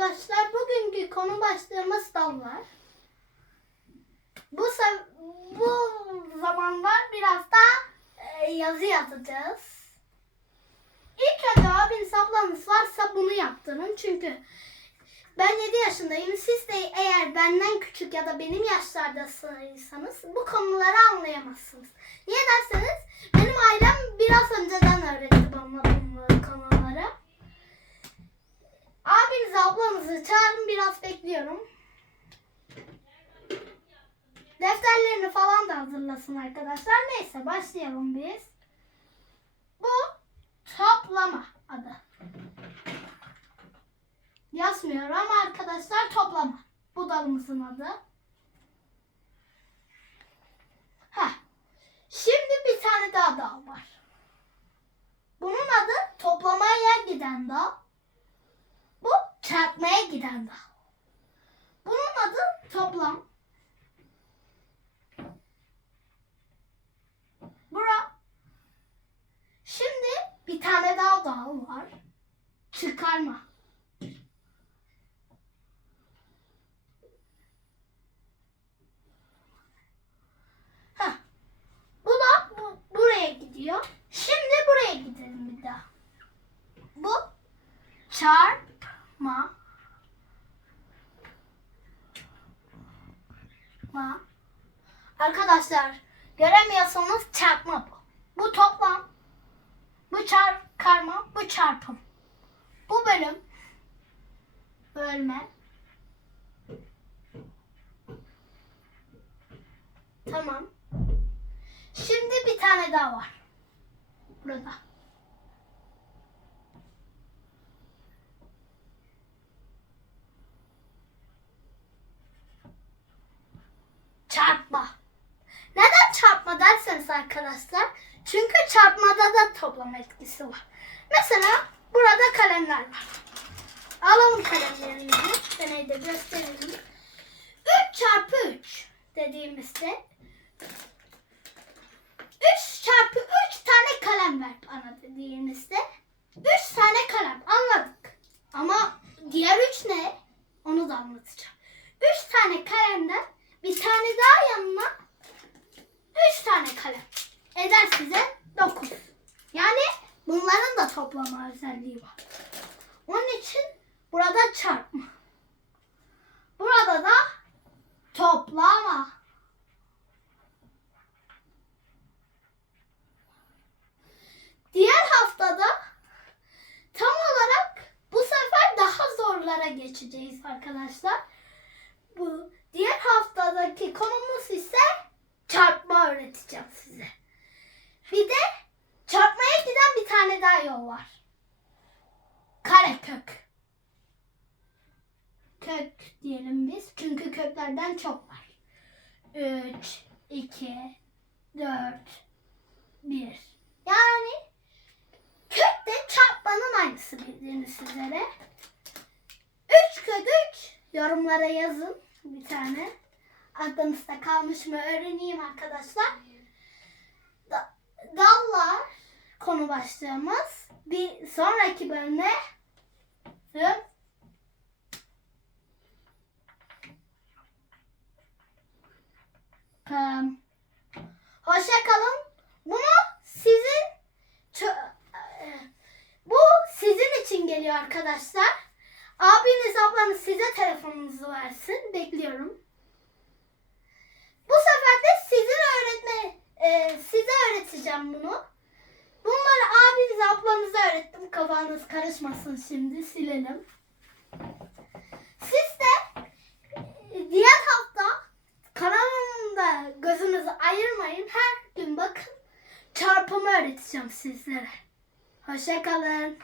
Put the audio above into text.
arkadaşlar bugünkü konu başlığımız dallar. Bu bu zamanlar biraz da e, yazı yazacağız. İlk önce abiniz ablanız varsa bunu yaptırın çünkü ben 7 yaşındayım. Siz de eğer benden küçük ya da benim yaşlardasınız bu konuları anlayamazsınız. Niye derseniz benim ailem biraz önceden öğretti bana bu konuları. Abinizi ablanızı çağırın biraz bekliyorum. Defterlerini falan da hazırlasın arkadaşlar. Neyse başlayalım biz. Bu toplama adı. Yazmıyor ama arkadaşlar toplama. Bu dalımızın adı. Heh. Şimdi bir tane daha dal var. Bunun adı toplamaya giden dal. Bu dal. Bunun adı toplam. Bura. Şimdi bir tane daha dal var. Çıkarma. Heh. Bu da bu, buraya gidiyor. Şimdi buraya gidelim bir daha. Bu çarpma ma. Arkadaşlar göremiyorsanız çarpma bu. Bu toplam. Bu çıkarma, bu çarpım. Bu bölüm bölme. Tamam. Şimdi bir tane daha var. Burada. Çarpma. Neden çarpma derseniz arkadaşlar? Çünkü çarpmada da toplama etkisi var. Mesela burada kalemler var. Alalım kalemlerimizi. Deneyde gösterelim. 3 çarpı 3 dediğimizde 3 çarpı 3 tane kalem ver bana dediğimizde 3 tane kalem anladık. Ama diğer 3 ne? Onu da anlatacağım. 3 tane kalemden bir tane daha yanına 3 tane kalem. Eder size 9. Yani bunların da toplama özelliği var. Onun için burada çarpma. Burada da toplama. Diğer haftada tam olarak bu sefer daha zorlara geçeceğiz arkadaşlar. Bu diğer haftadaki konumuz ise öğreteceğim size. Bir de çarpmaya giden bir tane daha yol var. Karekök. Kök diyelim biz. Çünkü köklerden çok var. 3, 2, 4, 1. Yani kök de çarpmanın aynısı bildiğiniz üzere. 3 kök 3 yorumlara yazın bir tane. Aklınızda kalmış mı öğreneyim arkadaşlar. Da- dallar konu başlığımız. Bir sonraki. Pım. Hoşça kalın. Bunu sizin bu sizin için geliyor arkadaşlar. Abiniz ablanız size telefonunuzu versin. Bekliyorum. Bu sefer de sizin öğretme e, size öğreteceğim bunu. Bunları abiniz ablanıza öğrettim. Kafanız karışmasın şimdi silelim. Siz de e, diğer hafta kanalımda gözünüzü ayırmayın. Her gün bakın çarpımı öğreteceğim sizlere. Hoşçakalın.